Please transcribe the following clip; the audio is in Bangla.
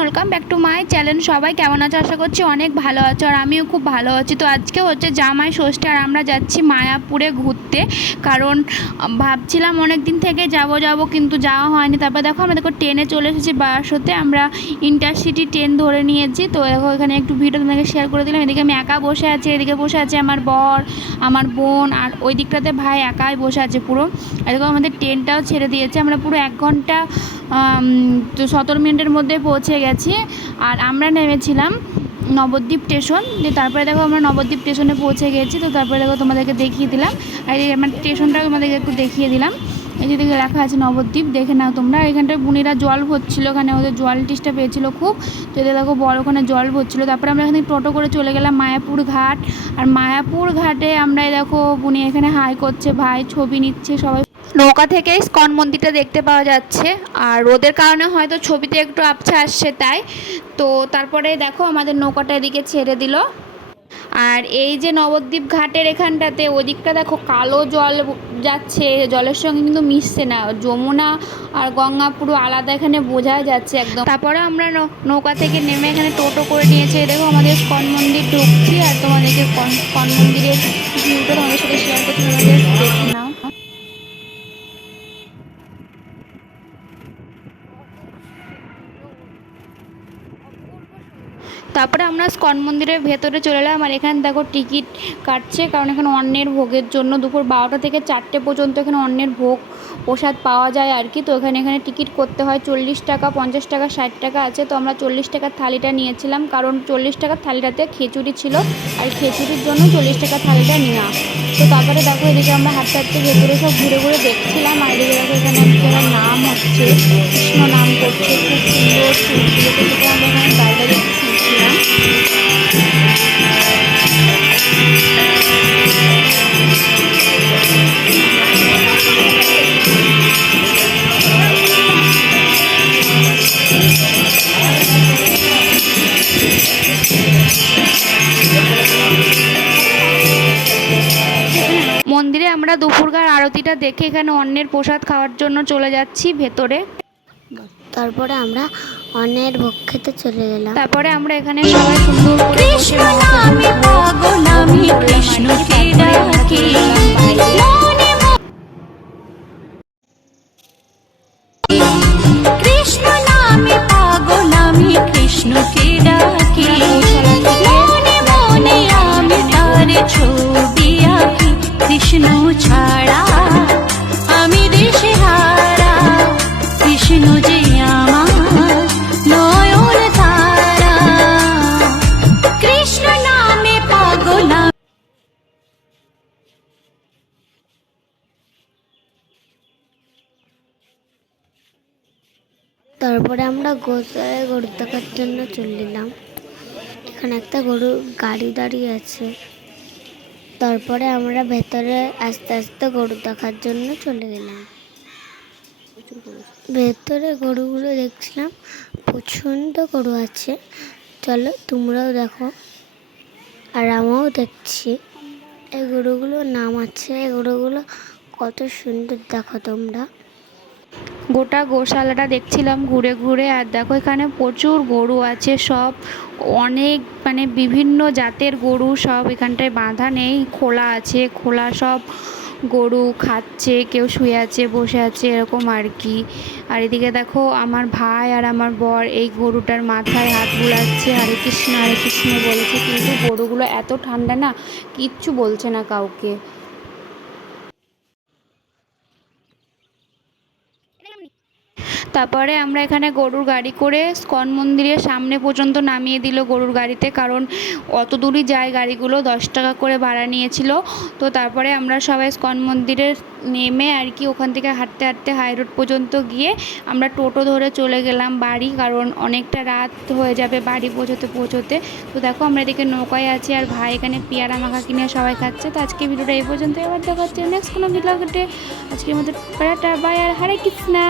Welcome back to my channel সবাই কেমন আছো? আশা করছি অনেক ভালো আছো আর আমিও খুব ভালো আছি। তো আজকে হচ্ছে জামাই ষষ্ঠী আর আমরা যাচ্ছি মায়াপুরে ঘুরতে। কারণ ভাবছিলাম অনেক দিন থেকে যাব যাব, কিন্তু যাওয়া হয়নি। তারপর দেখো আমরা দেখো ট্রেনে চলে এসেছি বারাসতে আমরা ইন্টারসিটি ট্রেন ধরে নিয়েছি। তো দেখো এখানে একটু ভিডিও তোমাকে শেয়ার করে দিলাম। এদিকে আমি একা বসে আছি, এদিকে বসে আছে আমার বর, আমার বোন আর ওই দিকটাতে ভাই একাই বসে আছে পুরো। দেখো আমাদের ট্রেনটাও ছেড়ে দিয়েছে। আমরা পুরো এক ঘণ্টা সতেরো মিনিটের মধ্যে পৌঁছে গেছি। আর আমরা নেমেছিলাম নবদ্বীপ স্টেশন। দিয়ে তারপরে দেখো আমরা নবদ্বীপ স্টেশনে পৌঁছে গেছি। তো তারপরে দেখো তোমাদেরকে দেখিয়ে দিলাম। আর এই আমার স্টেশনটাও তোমাদেরকে একটু দেখিয়ে দিলাম। এই যে দিকে লেখা আছে নবদ্বীপ, দেখে নাও তোমরা। আর এখানটায় বুনিরা জল ভরছিল ওখানে ওদের জল টিসটা পেয়েছিল খুব। তো এদের দেখো বড় ওখানে জল ভরছিল তারপরে আমরা এখানে টোটো করে চলে গেলাম মায়াপুর ঘাট। আর মায়াপুর ঘাটে আমরা দেখো বুনি এখানে হাই করছে, ভাই ছবি নিচ্ছে সবাই। নৌকা থেকে স্কন মন্দিরটা দেখতে পাওয়া যাচ্ছে। আর রোদের কারণে হয়তো ছবিতে একটু আবছা আসছে তাই। তো তারপরে দেখো আমাদের নৌকাটা এদিকে ছেড়ে দিল। আর এই যে নবদ্বীপ ঘাটের এখানটাতে ওদিকটা দেখো কালো জল যাচ্ছে, জলের সঙ্গে কিন্তু মিশছে না। যমুনা আর গঙ্গা পুরো আলাদা এখানে বোঝা যাচ্ছে একদম। তারপরে আমরা নৌকা থেকে নেমে এখানে টোটো করে নিয়েছে। দেখো আমাদের স্কন মন্দির ঢুকছি আর তোমাদেরকে স্কন মন্দিরের ভিউটা তোমাদের সাথে শেয়ার করছি, তোমাদের দেখে নাও। তারপরে আমরা স্কন মন্দিরের ভেতরে চলে এলাম আর এখানে দেখো টিকিট কাটছে, কারণ এখানে অন্যের ভোগের জন্য দুপুর বারোটা থেকে চারটে পর্যন্ত এখানে অন্যের ভোগ প্রসাদ পাওয়া যায় আর কি। তো এখানে এখানে টিকিট করতে হয় চল্লিশ টাকা, পঞ্চাশ টাকা, ষাট টাকা আছে। তো আমরা চল্লিশ টাকার থালিটা নিয়েছিলাম, কারণ চল্লিশ টাকার থালিটাতে খিচুড়ি ছিল আর খিচুড়ির জন্য চল্লিশ টাকার থালিটা নেওয়া। তো তারপরে দেখো এদিকে আমরা হাঁটতে হাঁটতে ভেতরে সব ঘুরে ঘুরে দেখছিলাম আর এদিকে দেখো এখানে নাম হচ্ছে, কৃষ্ণ নাম করছে, খুব সুন্দর মন্দিরে আমরা দুপুরকার আরতিটা দেখে এখানে অন্যের প্রসাদ খাওয়ার জন্য চলে যাচ্ছি ভেতরে। তারপরে আমরা অন্যের ভোগ খেতে চলে গেলাম। তারপরে আমরা এখানে সবাই সুন্দর করে কৃষ্ণ নামে পাগল আমি কৃষ্ণকে ডাকি তারপরে আমরা গোসায় গরু দেখার জন্য চলে এলাম এখানে একটা গরু গাড়ি দাঁড়িয়ে আছে। তারপরে আমরা ভেতরে আস্তে আস্তে গরু দেখার জন্য চলে গেলাম। ভেতরে গরুগুলো দেখছিলাম, প্রচণ্ড গরু আছে। চলো তোমরাও দেখো। আর আমরাও দেখছি। এই গরুগুলোর নাম আছে, এই গরুগুলো কত সুন্দর দেখো তোমরা। গোটা গোশালাটা দেখছিলাম ঘুরে ঘুরে, আর দেখো এখানে প্রচুর গরু আছে, সব অনেক মানে বিভিন্ন জাতের গরু সব এখানটায় বাঁধা নেই, খোলা আছে, খোলা সব গরু খাচ্ছে, কেউ শুয়ে আছে, বসে আছে, এরকম আর কি। আর এদিকে দেখো আমার ভাই আর আমার বর এই গরুটার মাথায় হাত বুলাচ্ছে, হরে কৃষ্ণ হরে কৃষ্ণ বলছে, কিন্তু গরুগুলো এত ঠান্ডা না, কিচ্ছু বলছে না কাউকে। তারপরে আমরা এখানে গরুর গাড়ি করে স্কন মন্দিরের সামনে পর্যন্ত নামিয়ে দিল গরুর গাড়িতে, কারণ অত দূরই যায় গাড়িগুলো, দশ টাকা করে ভাড়া নিয়েছিল। তো তারপরে আমরা সবাই স্কন মন্দিরে নেমে আর কি ওখান থেকে হাঁটতে হাঁটতে হাই রোড পর্যন্ত গিয়ে আমরা টোটো ধরে চলে গেলাম বাড়ি, কারণ অনেকটা রাত হয়ে যাবে বাড়ি পৌঁছোতে পৌঁছোতে। তো দেখো আমরা এদিকে নৌকায় আছি আর ভাই এখানে পেয়ারা মাখা কিনে সবাই খাচ্ছে। তো আজকে ভিডিওটা এই পর্যন্ত এবার দেখা হচ্ছে নেক্সট কোনো ভিডিওতে আজকের টাটা বাই আর হরে কৃষ্ণা।